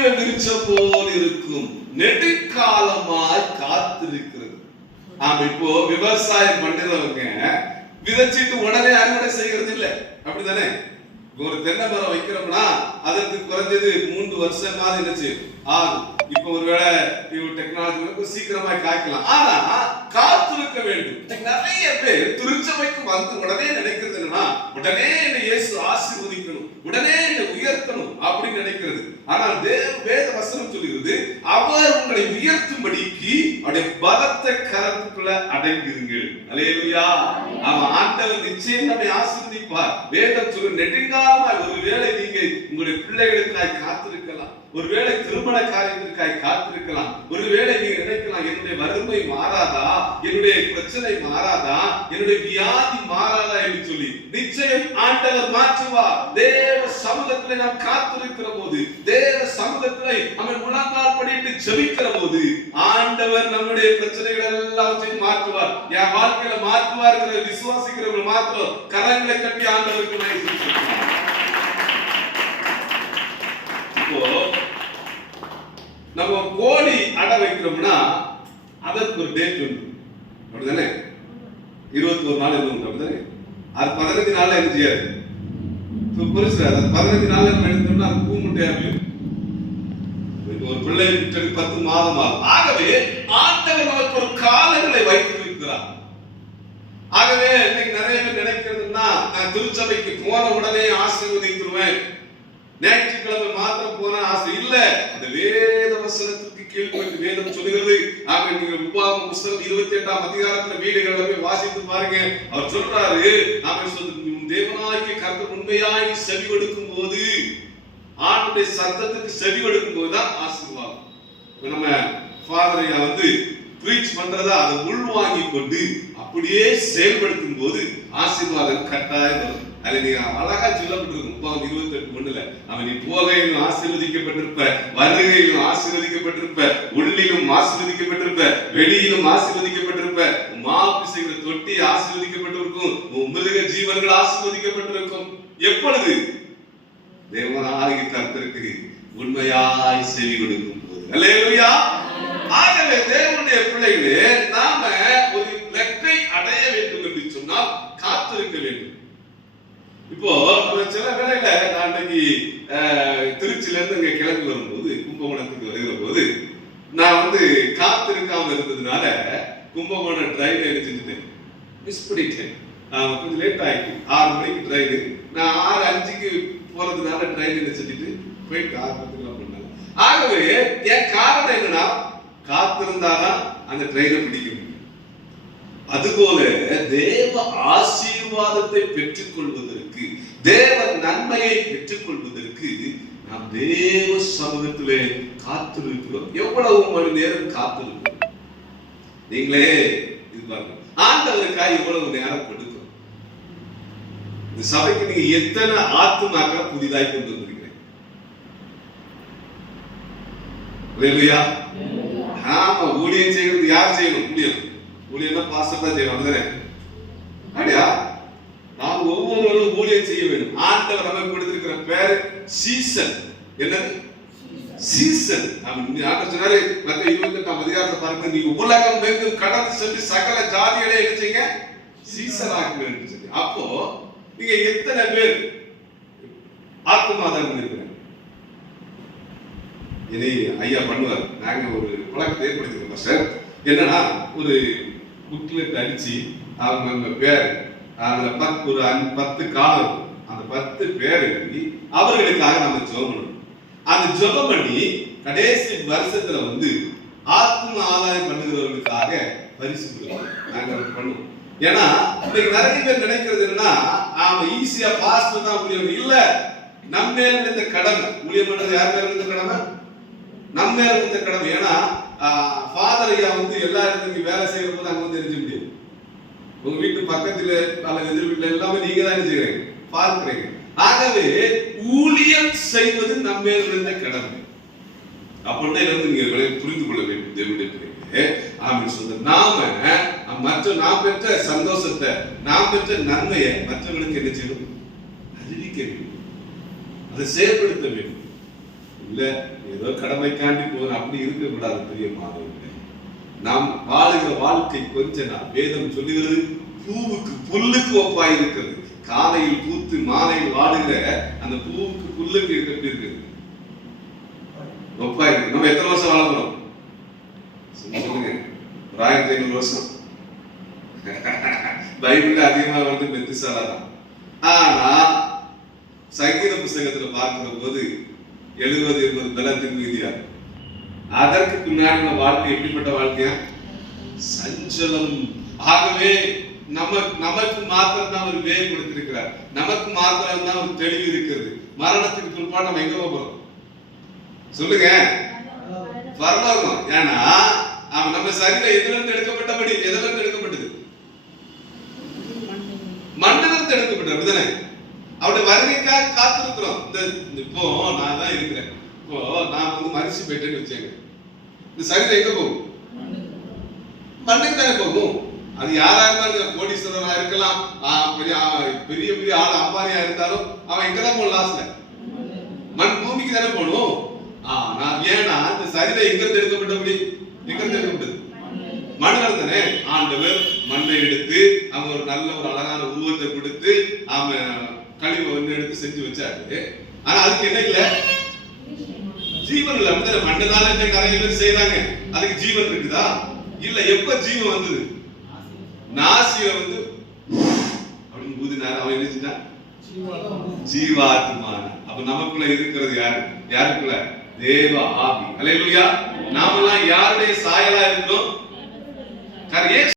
ஒலிவ விருட்சம் போல் இருக்கும், நெடுக்காலமாய் காத்திருக்கிறது. ஆமா, இப்போ விவசாயம் பண்ணுறவங்க விதைச்சிட்டு உடனே அறுவடை செய்யறது இல்லை, அப்படித்தானே? ஒரு தென்னை மரம் வைக்கிறோம்னா அதற்கு குறைஞ்சது 3 வருஷமாவது என்னச்சு ஆகும். இப்ப ஒருவேளை டெக்னாலஜி சீக்கிரமா காய்க்கலாம், ஆனா காத்திருக்க வேண்டும். நிறைய பேர் திருச்சபைக்கு வந்து உடனே நினைக்கிறது என்னன்னா, உடனே என்னை இயேசு ஆசீர்வதிக்கணும், உடனே என்னை உயர்த்தணும் அப்படின்னு நினைக்கிறது. ஆனால் வேத வசனம் சொல்லுகிறது, அவர் உங்களை உயர்த்தும்படிக்கு அவருடைய பலத்த கரத்துக்குள்ள அடங்கிருங்கள். அல்லேலூயா. அவன் ஆண்டவர் நிச்சயம் நம்மை ஆசீர்வதிப்பார். வேதம் சொல்லு, நெடுங்காலமாய் ஒருவேளை நீங்க உங்களுடைய பிள்ளைகளுக்காய் காத்திருக்கலாம், ஒருவேளை திருமண காரியத்திற்காக காத்திருக்கலாம், ஒருவேளை நீங்க நினைக்கலாம், என்னுடைய வறுமை மாறாதா, என்னுடைய பிரச்சனை மாறாதா, என்னுடைய வியாதி மாறாதா என்று சொல்லி நிச்சயம் ஆண்டவர் மாற்றுவார். தேவ சமூகத்திலே நாம் காத்திருக்கிற போது, தேவ சமூகத்திலே அவன் முழங்கால் படிட்டு ஜெபிக்கிற போது ஆண்டவர் நம்முடைய பிரச்சனைகள் எல்லாவற்றையும் மாற்றுவார். என் வாழ்க்கையில மாற்றுவார் விசுவாசிக்கிறவங்க மாத்திரம் கரங்களை கட்டி ஆண்டவருக்கு நான் சொல்றேன். இப்போ நம்ம கோழி அடை வைக்கிறோம்னா அதற்கு ஒரு டேட் உண்டு, அப்படிதானே? 21 நாள் உண்டு, அப்படிதானே? அது 15 நாள்ல என்ன செய்யாது, புரிசு. அது 15 நாள்ல எடுத்தோம்னா அது பூ முட்டையாகும். ஒரு பிள்ளை 10 மாதம் ஆகும். ஆகவே ஆண்டவர் நமக்கு ஒரு காலங்களை வைத்திருக்கிறார். ஆகவே இன்னைக்கு நிறைய பேர் நினைக்கிறதுன்னா, நான் திருச்சபைக்கு போன உடனே ஆசீர்வதித்துருவேன், ஞாயிற்றுக்கிழமை மாத்திரம் போன ஆசை இல்ல. அந்த வேத வசனத்துக்கு கீழ்ப்பட்டு வேதம் சொல்லுகிறது. ஆக நீங்க உபாகம புஸ்தகம் 28ஆம் அதிகாரத்துல வீடுகளில் போய் வாசித்து பாருங்க. அவர் சொல்றாரு, தேவனாகிய கர்த்தர் உண்மையாய் செவி கொடுக்கும் போது, ஆண்டுடைய சத்தத்துக்கு செவி கொடுக்கும் போதுதான் ஆசீர்வாதம். நம்ம ஃபாதரையா பிரீச் பண்றதா அதை உள்வாங்கி கொண்டு அப்படியே செயல்படுத்தும் போது ஆசீர்வாதம் கட்டாயம் வரும். அது நீங்க அழகா சொல்லப்பட்டிருக்கும். 28:1 அவன் நீ போகையிலும் ஆசீர்வதிக்கப்பட்டிருப்ப, வருகையிலும் ஆசீர்வதிக்கப்பட்டிருப்ப, உள்ளிலும் ஆசீர்வதிக்கப்பட்டிருப்ப, வெளியிலும் ஆசீர்வதிக்கப்பட்டிருப்ப, மாப்பு செய்கிற தொட்டி ஆசீர்வதிக்கப்பட்டிருக்கும், மிருக ஜீவன்கள் ஆசீர்வதிக்கப்பட்டிருக்கும். எப்பொழுது? தேவனாகிய கர்த்தருக்கு உண்மையாய் செவி கொடுக்கும் போது. அல்லேலூயா. ஆகவே தேவனுடைய பிள்ளைகளே, நாம ஒரு இலக்கை அடைய வேண்டும் என்று சொன்னால் காத்திருக்க வேண்டும். இப்போ சில வேளையில நான் இன்னைக்கு திருச்சியில இருந்து இங்க கிளம்பி வரும்போது, கும்பகோணத்துக்கு வருகிற போது நான் காத்திருக்காம இருந்ததுனால கும்பகோணம் ட்ரெயின் எடுத்துட்டேன், மிஸ் பண்ணிட்டேன். கொஞ்சம் லேட் ஆயிடுச்சு. 6 மணிக்கு ட்ரெயின், நான் 6:05க்கு போறதுனால ட்ரெயின் எடுத்துட்டு போயிட்டு 6:10 பண்ணாங்க. ஆகவே என் காரணம் என்னன்னா, காத்திருந்தாதான் அந்த ட்ரெயினை பிடிக்க முடியும். அதுபோல தேவ ஆசீர்வாதத்தை பெற்றுக் கொள்வதற்கு, தேவ நன்மையை பெற்றுக் கொள்வதற்கு நாம் தேவ சமூகத்திலே காத்திருக்கிறோம். எவ்வளவு மணி நேரம் காத்திருக்கிறோம்? நீங்களே இது பாருங்க, ஆண்டவருக்காக எவ்வளவு நேரம் கொடுக்கும். இந்த சபைக்கு நீங்க எத்தனை ஆத்துமாக்களை புதிதாய் கொண்டு வந்திருக்கிறீங்க? ஆமா, ஊழியம் செய்யறது யார் செய்யணும்? ஊழியம்னா பாஸ்டர் தான் செய்யணும், அப்படிதானே? அப்படியா? நாம் ஒவ்வொருவரும் ஊழியம் செய்ய வேண்டும். ஆண்டவர் நமக்கு கொடுத்திருக்கிற பேர் சீசன். என்னது? சீசன். ஆண்டவர் சொன்னாரு மத்தேயு 28ஆம் அதிகாரத்தை பாருங்க, நீ உலகம் எங்கும் கடந்து சென்று சகல ஜாதிகளை என்ன செய்யுங்க, சீசன் ஆக்குங்க என்று சொல்லி. அப்போ நீங்க எத்தனை பேர் ஆத்துமாதான் இருக்கிறீங்க? இனி ஐயா பண்ணுவார். நாங்க ஒரு பழக்கத்தை ஏற்படுத்திருக்கோம் சார். என்னன்னா, ஒரு புக்லெட் அடிச்சு அவங்க பேர் அதுல 10 காலம், அந்த 10 பேர் எழுதி அவர்களுக்காக நம்ம ஜெபம் பண்ணணும். அந்த ஜெபம் பண்ணி கடைசி வருஷத்துல ஆத்ம ஆதாயம் பண்ணுகிறவர்களுக்காக பரிசு கொடுக்கணும். நாங்க பண்ணுவோம். ஏன்னா இன்னைக்கு நிறைய பேர் நினைக்கிறது என்னன்னா, நாம ஈஸியா பாஸ் பண்ணா முடியும். இல்ல, நம்ம மேல இருந்த கடமை. ஊழியம் பண்றது யார் மேல இருந்த கடமை? நம்ம மேல இருந்த கடமை. ஏன்னா ஃபாதர் ஐயா எல்லா இடத்துக்கும் வேலை செய்யற போது அங்க தெரிஞ்ச முடியும். உங்க வீட்டு பக்கத்துல அல்லது எதிர் வீட்டுல எல்லாமே நீங்க தான் செய்யறீங்க, பார்க்கிறீங்க. ஆகவே ஊழியம் செய்வது நம்ம மேல இருந்த கடமை. அப்படின்னா நீங்க புரிந்து கொள்ள வேண்டும். தேவனுடைய ஆமென் சொல்ற நாம நாம் பெற்ற சந்தோஷத்தை, நாம் பெற்ற நன்மையை மற்றவர்களுக்கு என்ன செய்யணும்? அறிவிக்க வேண்டும், அதை செயல்படுத்த வேண்டும். இல்ல ஏதோ கடமைக்காண்டி போதும் அப்படி இருக்கக்கூடாது. பெரிய மாணவர்களே, நாம் வாழுகிற வாழ்க்கை கொஞ்ச நாள் வேதம் சொல்லுகிறது பூவுக்கு புல்லுக்கு ஒப்பாய் இருக்கிறது. காலையில் பூத்து மாலையில் வாடுகிற அந்த பூவுக்கு புல்லுக்கு எப்படி இருக்குது? ஒப்பாய் இருக்கு. நம்ம எத்தனை வருஷம் வாழ போறோம் சொல்லுங்க? 1500 வருஷம். பைபிள்ல அதிகமாக வந்து மெத்துசாலா தான். ஆனா சங்கீத புஸ்தகத்துல பார்க்கிற போது 70-80 பலத்தின் மீதியா. அதற்கு பின்னாடி வாழ்க்கை எப்படிப்பட்ட வாழ்க்கையா? சஞ்சலம். ஆகவே நமக்கு மாத்திரம் தான் ஒரு வேலை கொடுத்திருக்கிறார். நமக்கு மாத்திரம் தான் ஒரு தெளிவு இருக்கிறது. மரணத்துக்கு பிற்பாடு நம்ம எங்க போறோம் சொல்லுங்க? பரலோகம். ஏன்னா அவன் நம்ம சரீரம் எதிலிருந்து எடுக்கப்பட்டபடி, எதிலிருந்து எடுக்கப்பட்டது? மண்ணிலிருந்து எடுக்கப்பட்டது. அவருடைய வருகைக்காக காத்திருக்கிறோம். இப்போ நான் தான் இருக்கிறேன். இப்போ நான் வந்து மரிச்சு போயிட்டேன்னு வச்சேங்க, இந்த சரீரம் எங்க போகும்? மண்ணுக்கு தானே போகும். அது யாரா இருந்தாலும், கோடீஸ்வரனா இருக்கலாம், பெரிய பெரிய ஆள் அம்பாரியா இருந்தாலும் அவன் எங்கதான் போகணும்? லாஸ்ட்ல மண் பூமிக்கு தானே போகணும். நான் ஏன்னா இந்த சரீரம் எங்கிருந்து எடுக்கப்பட்டபடி? எங்கிருந்து எடுக்கப்பட்டது? மண்ணில் தானே. ஆண்டவர் மண்ணை எடுத்து அவன் ஒரு நல்ல ஒரு அழகான உருவத்தை கொடுத்து அவன் கழிவை ஒன்று எடுத்து செஞ்சு வச்சாரு. ஆனா அதுக்கு என்ன இல்ல? ஜீவன் இல்ல. அப்படித்தானே மண்ணதால நிறைய பேர் செய்யறாங்க. அதுக்கு ஜீவன் இருக்குதா? இல்ல. எப்ப ஜீவன் வந்தது? நாசியில வந்து அப்படின்னு ஊதினாரு. அவன் என்ன செஞ்சா? ஜீவாத்மான. அப்ப நமக்குள்ள இருக்கிறது யாரு? யாருக்குள்ள? தேவ ஆவி. அல்லேலூயா. நாமெல்லாம் யாருடைய சாயலா இருக்கிறோம்?